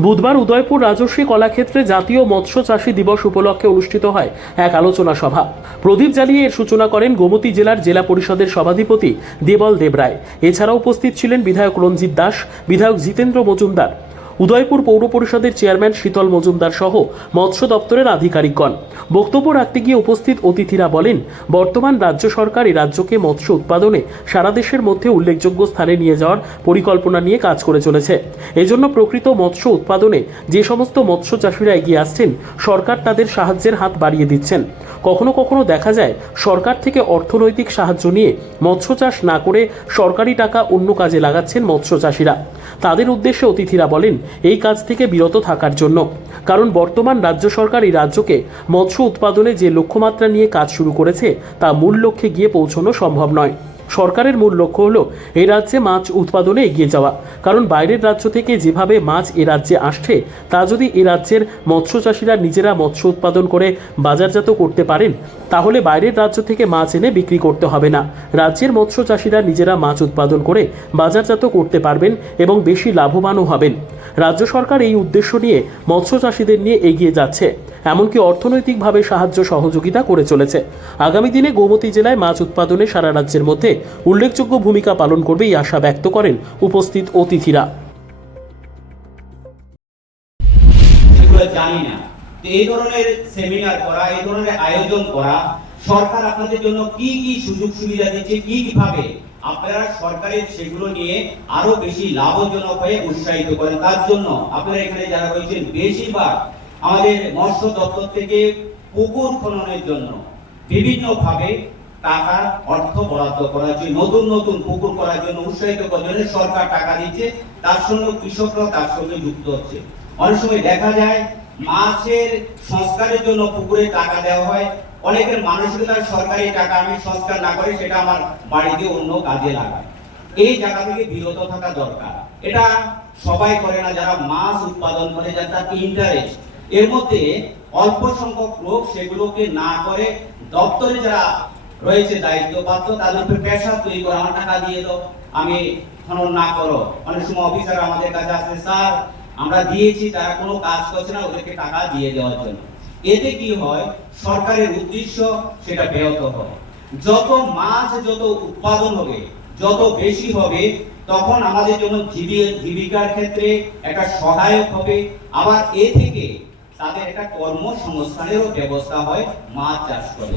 বুধবার উদয়পুর রাজস্বী কলাক্ষেত্রে জাতীয় মৎস্য চাষী দিবস উপলক্ষে অনুষ্ঠিত হয় এক আলোচনা সভা। প্রদীপ জ্বালিয়ে এর সূচনা করেন গোমতী জেলার জেলা পরিষদের সভাধিপতি দেবল দেবরায়। এছাড়া উপস্থিত ছিলেন বিধায়ক রঞ্জিত দাস, বিধায়ক জিতেন্দ্র মজুমদার। উদয়পুর পৌর পরিষদের চেয়ারম্যান শীতল মজুমদার সহ মৎস্য দপ্তরের আধিকারিকগণ। বক্তব্য রাখতে গিয়ে উপস্থিত অতিথিরা বলেন, বর্তমান রাজ্য সরকার এই রাজ্যকে মৎস্য উৎপাদনে সারা দেশের মধ্যে উল্লেখযোগ্য স্থানে নিয়ে যাওয়ার পরিকল্পনা নিয়ে কাজ করে চলেছে। এজন্য প্রকৃত মৎস্য উৎপাদনে যে সমস্ত মৎস্য চাষিরা এগিয়ে আসছেন, সরকার তাদের সাহায্যের হাত বাড়িয়ে দিচ্ছেন। কখনো কখনো দেখা যায় সরকার থেকে অর্থনৈতিক সাহায্য নিয়ে মৎস্য চাষ না করে সরকারি টাকা অন্য কাজে লাগাচ্ছেন মৎস্য চাষিরা। তাদের উদ্দেশ্যে অতিথিরা বলেন, এই কাজ থেকে বিরত থাকার জন্য। কারণ বর্তমান রাজ্য সরকার এই রাজ্যকে মৎস্য উৎপাদনে যে লক্ষ্যমাত্রা নিয়ে কাজ শুরু করেছে, তা মূল লক্ষ্যে গিয়ে পৌঁছানো সম্ভব নয়। সরকারের মূল লক্ষ্য হলো এই রাজ্যে মাছ উৎপাদনে এগিয়ে যাওয়া। কারণ বাইরের রাজ্য থেকে যেভাবে মাছ এ রাজ্যে আসছে, তা যদি এ রাজ্যের মৎস্য চাষিরা নিজেরা মৎস্য উৎপাদন করে বাজারজাত করতে পারেন, তাহলে বাইরের রাজ্য থেকে মাছ এনে বিক্রি করতে হবে না। রাজ্যের মৎস্য চাষিরা নিজেরা মাছ উৎপাদন করে বাজারজাত করতে পারবেন এবং বেশি লাভবানও হবেন। রাজ্য সরকার এই উদ্দেশ্য নিয়ে মৎস্য চাষিদের নিয়ে এগিয়ে যাচ্ছে, এমনকি অর্থনৈতিকভাবে সাহায্য সহযোগিতা করে চলেছে। আগামী দিনে গোমতী জেলায় মাছ উৎপাদনে সারা রাজ্যের মধ্যে উল্লেখযোগ্য ভূমিকা পালন করবে এই আশা ব্যক্ত করেন উপস্থিত অতিথিরা। জানি না। এই ধরনের সেমিনার করা, এই ধরনের আয়োজন করা, সরকার আপনাদের জন্য কি কি সুযোগ সুবিধা দিচ্ছে, কি কীভাবে আপনারা সেগুলো নিয়ে আরও বেশি লাভজনক হয়ে উৎসাহিত করেন। তার জন্য আপনারা এখানে যারা রয়েছেন, বেশিরভাগ আমাদের মৎস্য দপ্তর থেকে পুকুর খননের জন্য বিভিন্ন ভাবে টাকা অর্থ বরাদ্দ করা হচ্ছে নতুন নতুন পুকুর করার জন্য উৎসাহিত করার জন্য সরকার টাকা দিচ্ছে, তার সঙ্গে কৃষকরা তার সঙ্গে যুক্ত হচ্ছে। অনেক সময় দেখা যায়, মাছের সংস্কারের জন্য পুকুরে টাকা দেওয়া হয়। অনেকের মানসিকতার সরকারি টাকা আমি সংস্কার না করে সেটা আমার বাড়িতে অন্য কাজে লাগাই এই জায়গা থেকে বিরত থাকা দরকার। এটা সবাই করে না, যারা মাছ উৎপাদন করে, যারা ইন্টারেস্ট এর মধ্যে অল্প সংখ্যক লোক সেগুলোকে না করে দপ্তরে যারা রয়েছে দায়িত্বপ্রাপ্ত তাদের উপরে প্রেশার তৈরি করে, আমার টাকা দিয়ে দাও, আমি খনন না করো। অনেক সময় অফিসার আমাদের কাছে আসে স্যার, আমরা দিয়েছি, তারা কোনো কাজ করছে না, ওদেরকে টাকা দিয়ে দেওয়ার জন্য। এতে কি হয়? সরকারের উদ্দেশ্য সেটা ব্যাহত হয়। যত মাছ যত উৎপাদন হবে, যত বেশি হবে, তখন আমাদের জন্য জীবিকার ক্ষেত্রে একটা সহায়ক হবে। আবার এ থেকে তাদের একটা কর্মসংস্থানেরও ব্যবস্থা হয়, মাছ চাষ করে।